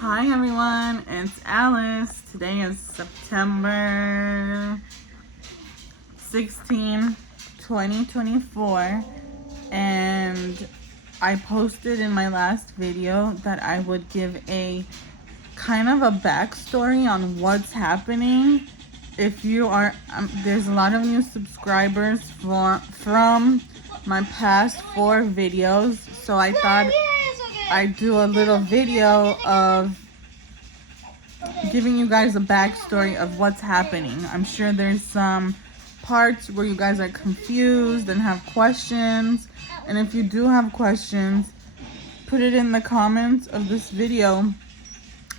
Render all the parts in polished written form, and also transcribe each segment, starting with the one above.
Hi everyone, it's Alice. Today is September 16, 2024, and I posted in my last video that I would give a kind of a backstory on what's happening. If you are, there's a lot of new subscribers from my past 4 videos, so I thought I'd do a little video of giving you guys a backstory of what's happening. I'm sure there's some parts where you guys are confused and have questions. And if you do have questions, put it in the comments of this video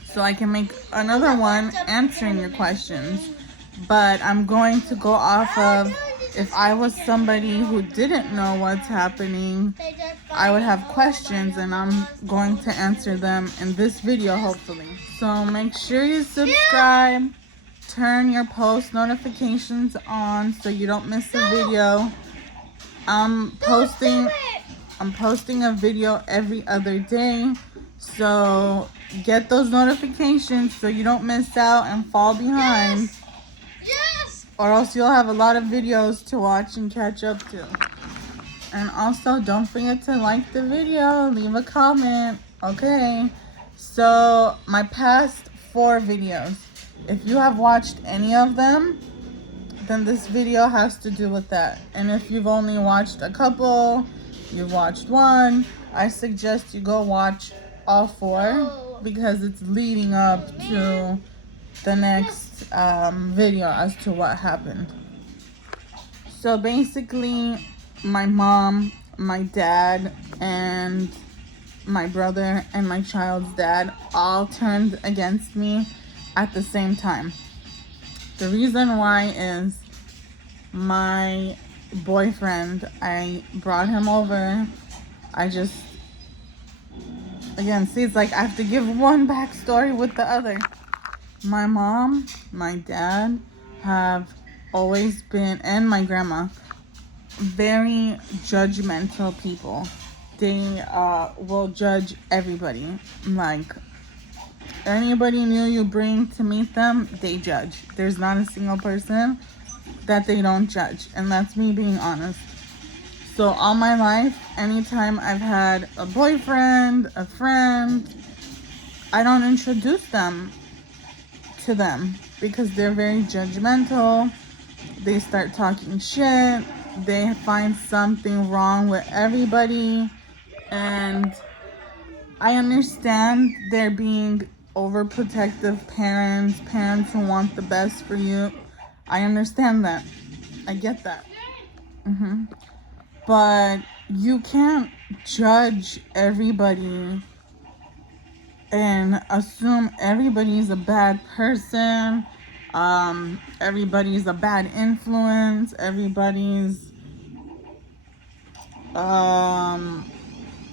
so I can make another one answering your questions. But I'm going to go off of, if I was somebody who didn't know what's happening, I would have questions, and I'm going to answer them in this video, hopefully. So make sure you subscribe, turn your post notifications on so you don't miss a video. I'm posting a video every other day, so get those notifications so you don't miss out and fall behind. Or else you'll have a lot of videos to watch and catch up to. And also, don't forget to like the video, leave a comment. Okay, so my past 4 videos, if you have watched any of them, then this video has to do with that. And if you've only watched a couple, you've watched one, I suggest you go watch all 4 because it's leading up to the next video as to what happened. So basically, my mom, my dad, and my brother and my child's dad all turned against me at the same time. The reason why is my boyfriend, I brought him over. Again, see, it's like I have to give one backstory with the other. My mom, my dad have always been, and my grandma, very judgmental people. They will judge everybody. Like, anybody new you bring to meet them, they judge. There's not a single person that they don't judge, and that's me being honest. So all my life, anytime I've had a boyfriend, a friend, I don't introduce them to them because they're very judgmental. They start talking shit. They find something wrong with everybody. And I understand they're being overprotective parents who want the best for you. I understand that. I get that. But you can't judge everybody and assume everybody's a bad person. Everybody's a bad influence. Everybody's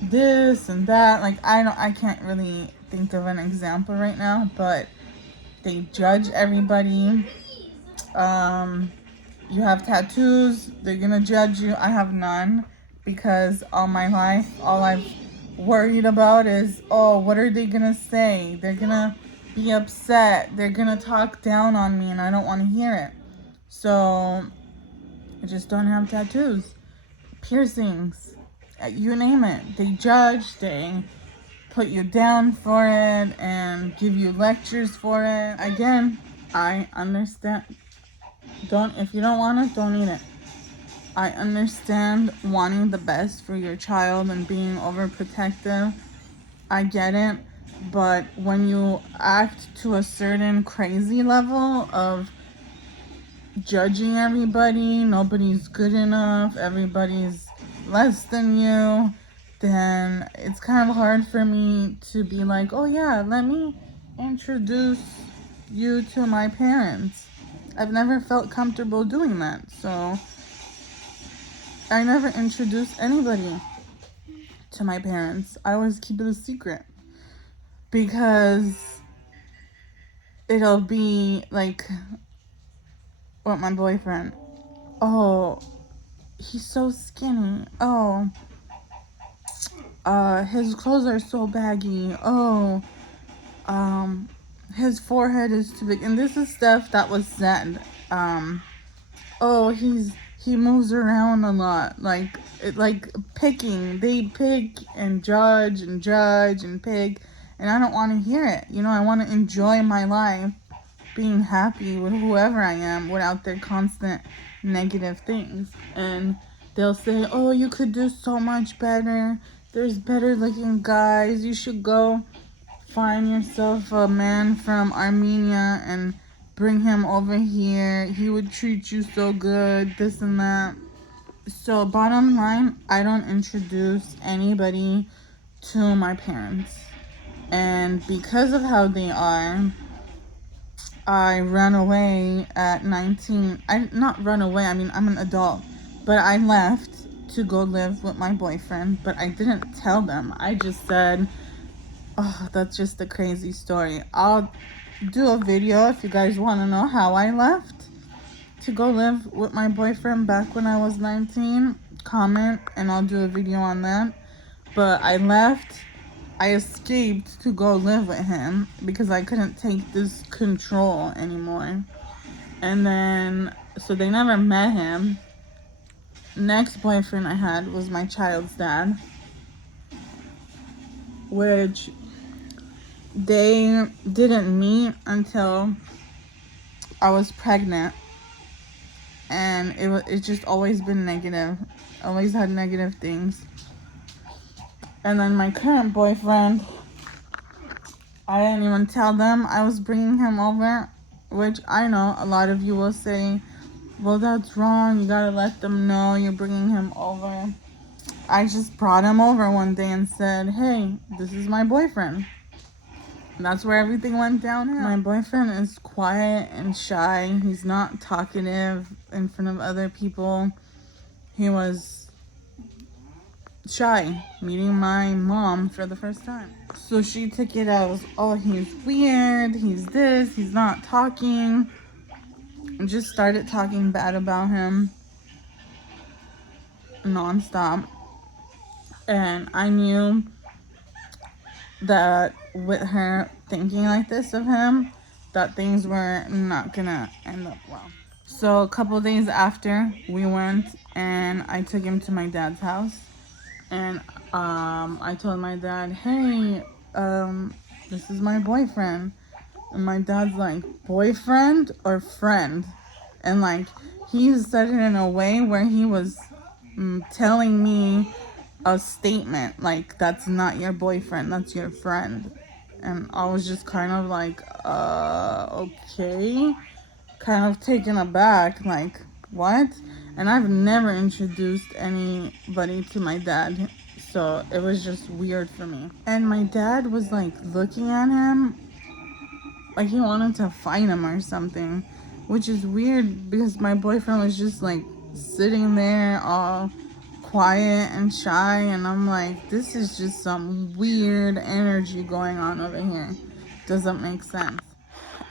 this and that. Like, I can't really think of an example right now, but they judge everybody. You have tattoos, they're gonna judge you. I have none because all my life, all I've worried about is, oh, what are they gonna say? They're gonna be upset. They're gonna talk down on me, and I don't want to hear it. So I just don't have tattoos, piercings, you name it. They judge, they put you down for it and give you lectures for it. Again, I understand. If you don't want it, don't eat it. I understand wanting the best for your child and being overprotective. I get it. But when you act to a certain crazy level of judging everybody, nobody's good enough, everybody's less than you, then it's kind of hard for me to be like, oh yeah, let me introduce you to my parents. I've never felt comfortable doing that, so I never introduce anybody to my parents. I always keep it a secret because it'll be like, with my boyfriend, oh, he's so skinny, oh, his clothes are so baggy, oh, his forehead is too big. And this is stuff that was said. Oh, he moves around a lot. Like picking. They pick and judge and pick. And I don't want to hear it. You know, I want to enjoy my life being happy with whoever I am without their constant negative things. And they'll say, oh, you could do so much better. There's better looking guys. You should go find yourself a man from Armenia and bring him over here. He would treat you so good, this and that. So bottom line, I don't introduce anybody to my parents. And because of how they are, I ran away at 19. Not run away, I mean, I'm an adult. But I left to go live with my boyfriend. But I didn't tell them. I just said, oh, that's just a crazy story. I'll do a video if you guys want to know how I left to go live with my boyfriend back when I was 19. Comment and I'll do a video on that. But I left. I escaped to go live with him because I couldn't take this control anymore. And then, so they never met him. Next boyfriend I had was my child's dad, which they didn't meet until I was pregnant. And it's just always been negative. Always had negative things. And then my current boyfriend, I didn't even tell them I was bringing him over, which I know a lot of you will say, well, that's wrong. You gotta let them know you're bringing him over. I just brought him over one day and said, hey, this is my boyfriend. And that's where everything went downhill. My boyfriend is quiet and shy. He's not talkative in front of other people. He was shy meeting my mom for the first time. So she took it as, oh, he's weird, he's this, he's not talking. And just started talking bad about him nonstop. And I knew that with her thinking like this of him, that things were not gonna end up well. So a couple days after, we went and I took him to my dad's house. And I told my dad, hey, this is my boyfriend. And my dad's like, boyfriend or friend? And like, he said it in a way where he was telling me a statement, like, that's not your boyfriend, that's your friend. And I was just kind of like, okay. Kind of taken aback, like, what? And I've never introduced anybody to my dad, so it was just weird for me. And my dad was like looking at him like he wanted to fight him or something, which is weird because my boyfriend was just like sitting there all quiet and shy, and I'm like, this is just some weird energy going on over here. Doesn't make sense.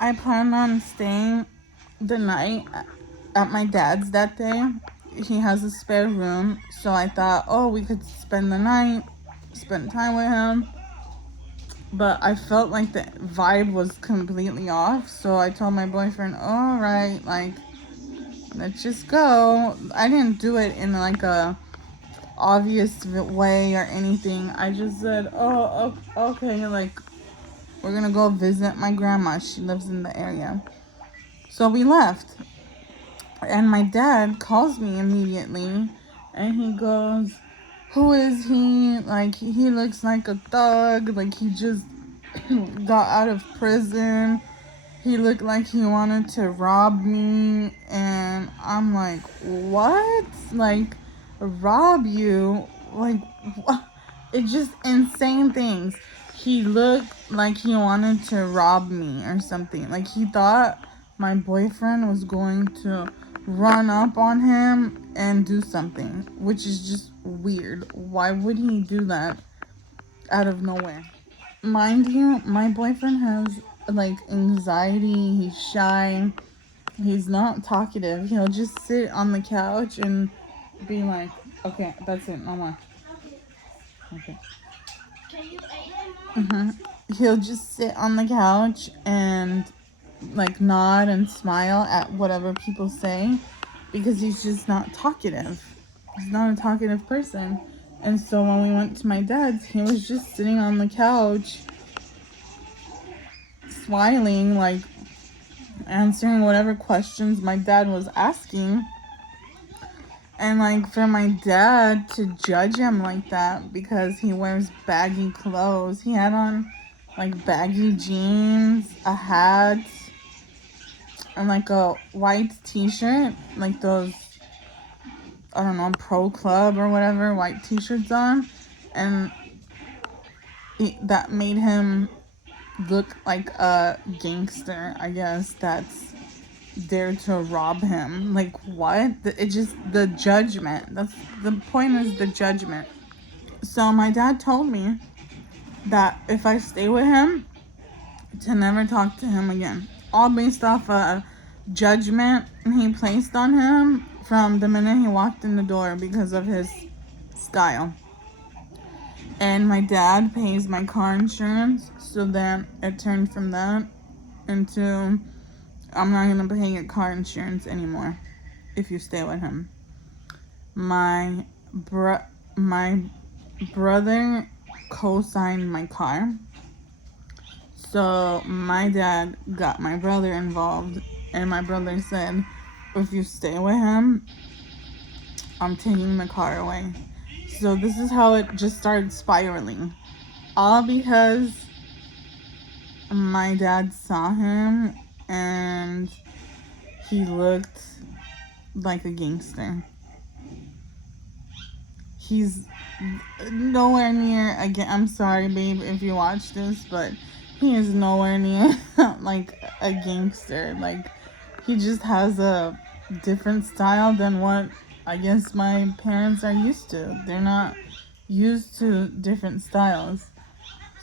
I plan on staying the night at my dad's that day. He has a spare room, so I thought, oh, we could spend the night, spend time with him. But I felt like the vibe was completely off, so I told my boyfriend, all right, like, let's just go. I didn't do it in like a obvious way or anything. I just said, oh, okay, like, we're gonna go visit my grandma. She lives in the area. So we left. And my dad calls me immediately. And he goes, who is he? Like, he looks like a thug. Like, he just got out of prison. He looked like he wanted to rob me. And I'm like, what? Like, rob you? Like, what? It's just insane things. He looked like he wanted to rob me or something. Like, he thought my boyfriend was going to run up on him and do something, which is just weird. Why would he do that out of nowhere? Mind you, my boyfriend has like anxiety. He's shy. He's not talkative. He'll just sit on the couch and be like, okay, that's it, no more. Okay. he'll just sit on the couch and like nod and smile at whatever people say, because he's just not talkative. He's not a talkative person. And so when we went to my dad's, he was just sitting on the couch smiling, like answering whatever questions my dad was asking. And like for my dad to judge him like that because he wears baggy clothes, he had on like baggy jeans, a hat, and like a white t-shirt, like those, I don't know, pro club or whatever, white t-shirts on. And that made him look like a gangster, I guess, that's there to rob him. Like, what? It just, the judgment. That's the point, is the judgment. So my dad told me that if I stay with him, to never talk to him again. All based off a judgment he placed on him from the minute he walked in the door because of his style. And my dad pays my car insurance, so then it turned from that into, I'm not gonna pay your car insurance anymore if you stay with him. My brother co-signed my car. So my dad got my brother involved, and my brother said, if you stay with him, I'm taking the car away. So this is how it just started spiraling. All because my dad saw him and he looked like a gangster. He's nowhere near, again, I'm sorry babe if you watch this, but he is nowhere near like a gangster. Like, he just has a different style than what I guess my parents are used to. They're not used to different styles,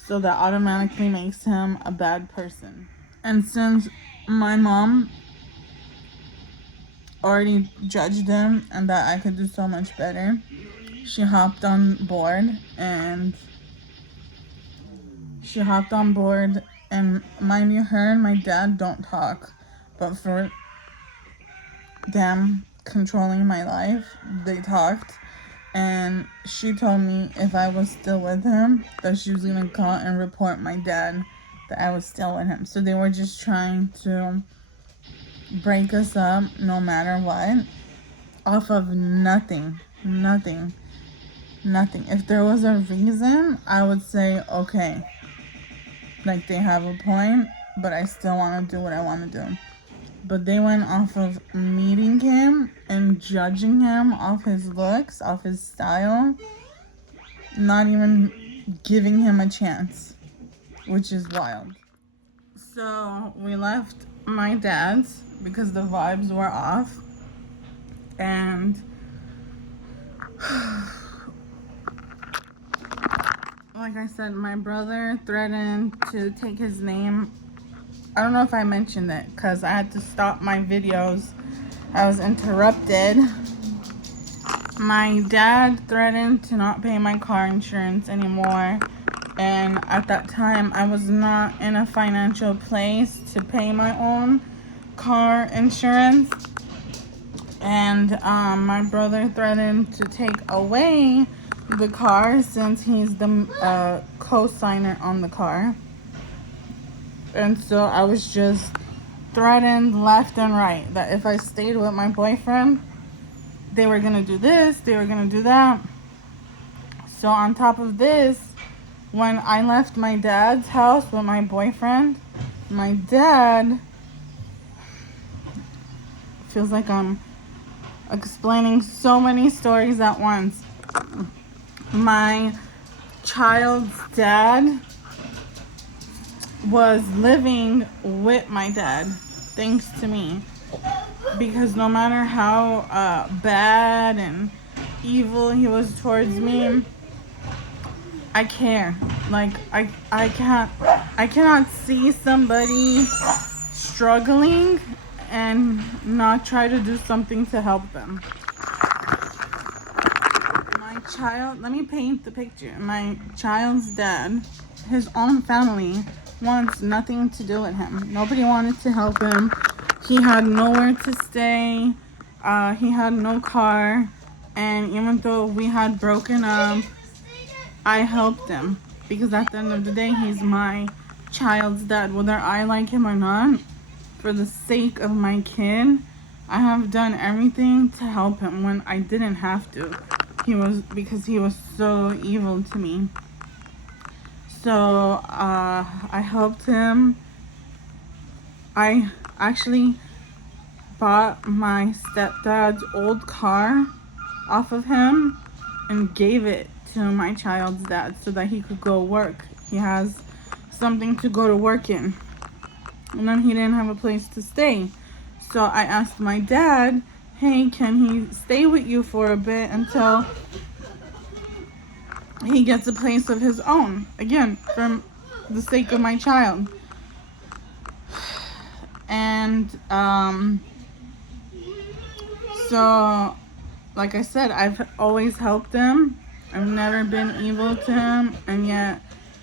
so that automatically makes him a bad person. And since my mom already judged him and that I could do so much better, she hopped on board. And mind you, her and my dad don't talk, but for them controlling my life, they talked. And she told me if I was still with him, that she was gonna call and report my dad that I was still with him. So they were just trying to break us up no matter what, off of nothing. If there was a reason, I would say, okay, like, they have a point, but I still want to do what I want to do. But they went off of meeting him and judging him off his looks, off his style, not even giving him a chance, which is wild. So we left my dad's because the vibes were off. And like I said, my brother threatened to take his name. I don't know if I mentioned it because I had to stop my videos. I was interrupted. My dad threatened to not pay my car insurance anymore. And at that time, I was not in a financial place to pay my own car insurance. And my brother threatened to take away the car since he's the co-signer on the car. And so I was just threatened left and right that if I stayed with my boyfriend, they were gonna do this, they were gonna do that. So on top of this, when I left my dad's house with my boyfriend, my dad, feels like I'm explaining so many stories at once. My child's dad was living with my dad thanks to me, because no matter how bad and evil he was towards me, I care. Like, I cannot see somebody struggling and not try to do something to help them. My child, let me paint the picture. My child's dad his own family wants nothing to do with him. Nobody wanted to help him. He had nowhere to stay. He had no car. And even though we had broken up, I helped him. Because at the end of the day, he's my child's dad. Whether I like him or not, for the sake of my kid, I have done everything to help him when I didn't have to. Because he was so evil to me. So I helped him. I actually bought my stepdad's old car off of him and gave it to my child's dad so that he could go work. He has something to go to work in. And then he didn't have a place to stay. So I asked my dad, hey, can he stay with you for a bit until he gets a place of his own? Again, from the sake of my child. And so, like I said, I've always helped him. I've never been evil to him, and yet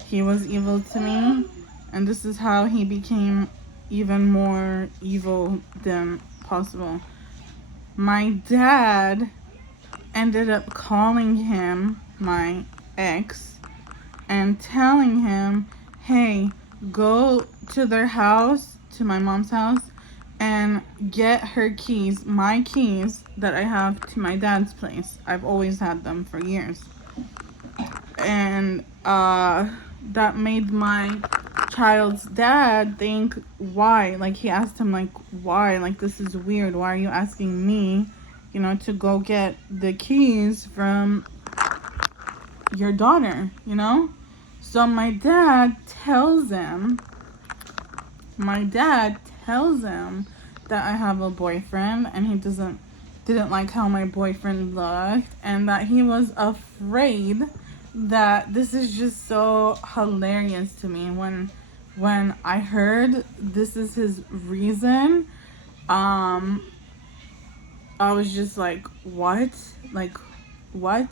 he was evil to me. And this is how he became even more evil than possible. My dad ended up calling him, my ex, and telling him, hey, go to their house, to my mom's house, and get her keys, my keys that I have to my dad's place. I've always had them for years. And that made my child's dad think, why? Like, he asked him, like, why? Like, this is weird. Why are you asking me, you know, to go get the keys from your daughter, you know? So my dad tells him that I have a boyfriend, and he didn't like how my boyfriend looked, and that he was afraid that this is just so hilarious to me. When I heard this is his reason, I was just like, what? Like, what?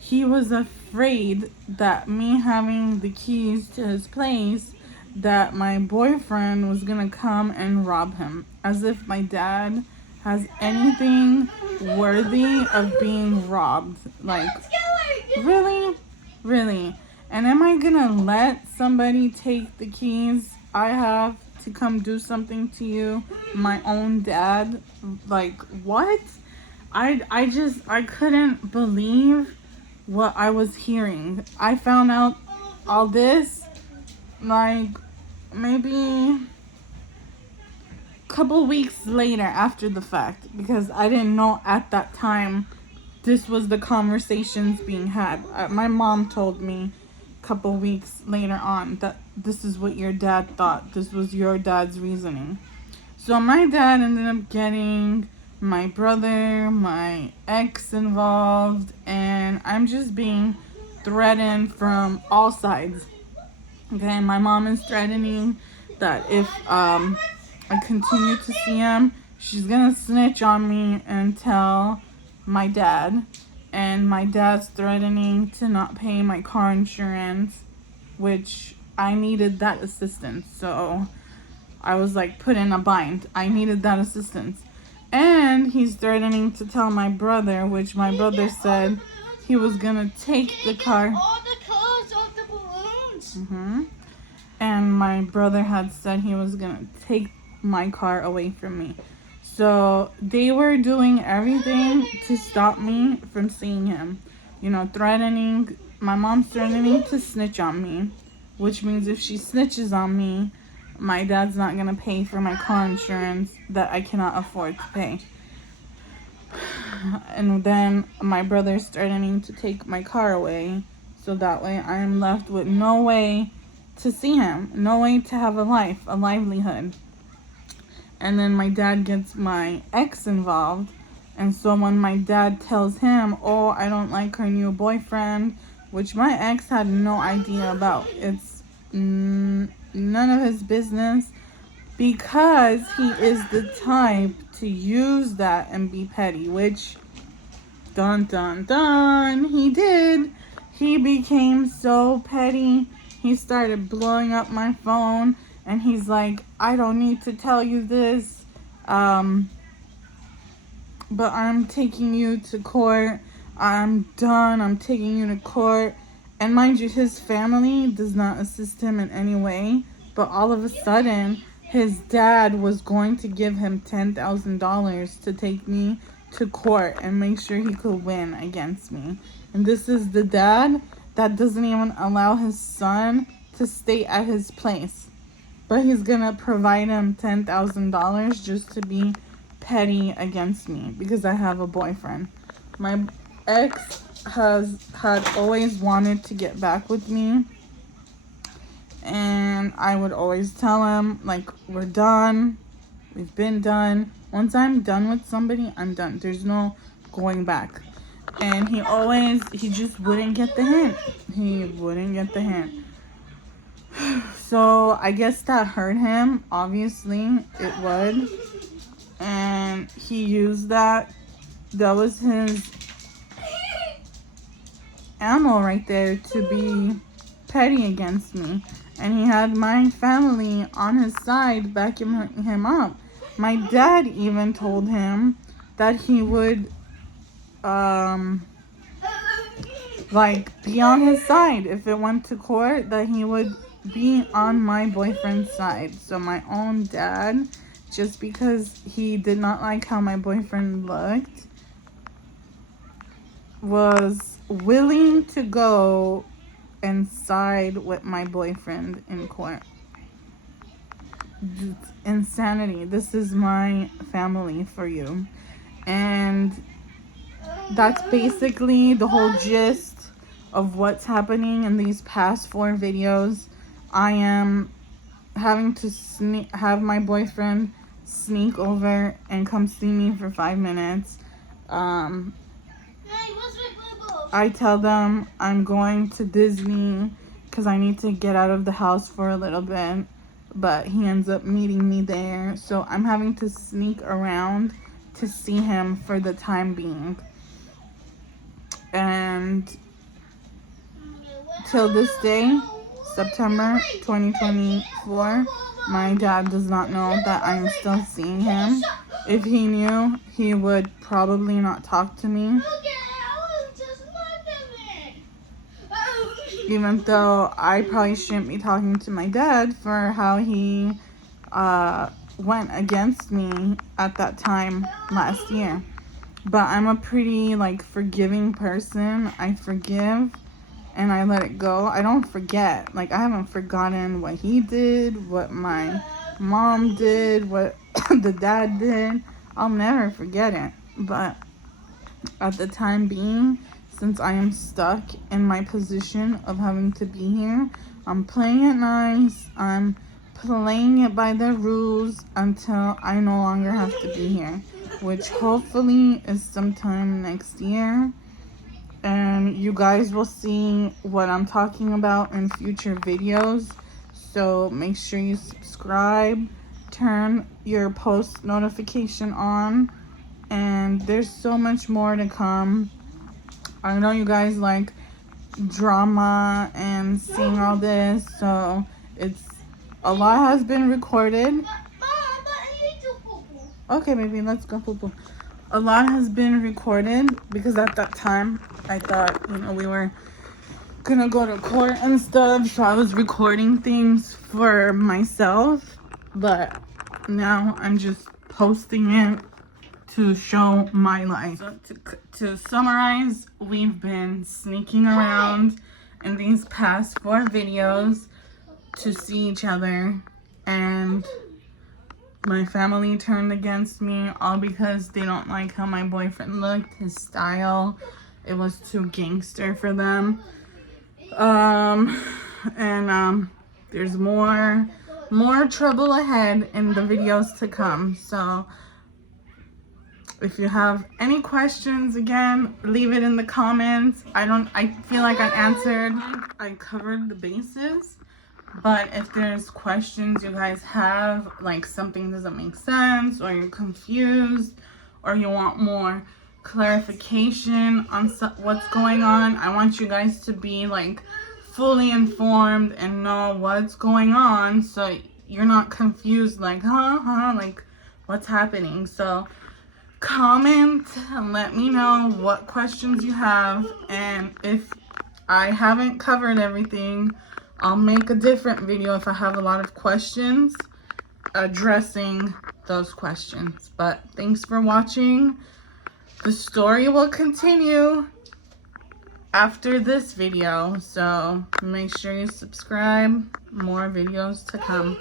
He was afraid that me having the keys to his place, that my boyfriend was gonna come and rob him. As if my dad has anything worthy of being robbed. Like, really? Really? And am I gonna let somebody take the keys I have to come do something to you? My own dad? Like, what? I couldn't believe what I was hearing. I found out all this like maybe a couple weeks later after the fact, because I didn't know at that time this was the conversations being had. My mom told me a couple weeks later on that this is what your dad thought. This was your dad's reasoning. So my dad ended up getting my brother, my ex involved, and I'm just being threatened from all sides. Okay, my mom is threatening that if I continue to see him, she's gonna snitch on me and tell my dad. And my dad's threatening to not pay my car insurance, which I needed that assistance. So I was like put in a bind. I needed that assistance. And he's threatening to tell my brother, which my brother said he was gonna take the car. All the colors of the balloons. And my brother had said he was gonna take my car away from me. So they were doing everything to stop me from seeing him. You know, threatening, my mom's threatening to snitch on me, which means if she snitches on me, my dad's not gonna pay for my car insurance that I cannot afford to pay. And then my brother's threatening to take my car away, so that way I am left with no way to see him, no way to have a life, a livelihood. And then my dad gets my ex involved, and so when my dad tells him, oh, I don't like her new boyfriend, which my ex had no idea about, it's none of his business, because he is the type to use that and be petty, which dun dun dun, he did. He became so petty. He he started blowing up my phone, and he's like, I don't need to tell you this, but I'm taking you to court. I'm done. I'm taking you to court. And mind you, his family does not assist him in any way. But all of a sudden, his dad was going to give him $10,000 to take me to court and make sure he could win against me. And this is the dad that doesn't even allow his son to stay at his place. But he's going to provide him $10,000 just to be petty against me because I have a boyfriend. My ex had always wanted to get back with me, and I would always tell him, like, we're done. We've been done. Once I'm done with somebody, I'm done. There's no going back. And he just wouldn't get the hint. He wouldn't get the hint. So I guess that hurt him. Obviously, it would. And he used that. That was his ammo right there to be petty against me. And he had my family on his side backing him up. My dad even told him that he would like be on his side if it went to court, that he would be on my boyfriend's side. So my own dad, just because he did not like how my boyfriend looked, was willing to go and side with my boyfriend in court. It's insanity. This is my family for you. And that's basically the whole gist of what's happening in these past 4 videos. I am having to have my boyfriend sneak over and come see me for 5 minutes. I tell them I'm going to Disney because I need to get out of the house for a little bit, but he ends up meeting me there. So I'm having to sneak around to see him for the time being. And till this day, September 2024, my dad does not know that I'm still seeing him. If he knew, he would probably not talk to me. Even though I probably shouldn't be talking to my dad for how he went against me at that time last year. But I'm a pretty, like, forgiving person. I forgive and I let it go. I don't forget. Like, I haven't forgotten what he did, what my mom did, what the dad did. I'll never forget it. But at the time being, since I am stuck in my position of having to be here, I'm playing it nice. I'm playing it by the rules until I no longer have to be here, which hopefully is sometime next year. And you guys will see what I'm talking about in future videos. So make sure you subscribe, turn your post notification on, and there's so much more to come. I know you guys like drama and seeing all this, so a lot has been recorded. Okay, baby, let's go poo-poo. A lot has been recorded because at that time I thought, we were gonna go to court and stuff, so I was recording things for myself, but now I'm just posting it to show my life. So to summarize, we've been sneaking around in these past 4 videos to see each other, and my family turned against me all because they don't like how my boyfriend looked, his style. It was too gangster for them. There's more trouble ahead in the videos to come. So if you have any questions, again, leave it in the comments. I feel like I covered the bases. But if there's questions you guys have, like something doesn't make sense, or you're confused, or you want more clarification on what's going on, I want you guys to be like fully informed and know what's going on, so you're not confused like like what's happening. So comment and let me know what questions you have, and if I haven't covered everything, I'll make a different video if I have a lot of questions addressing those questions. But thanks for watching. The story will continue after this video, so make sure you subscribe. More videos to come.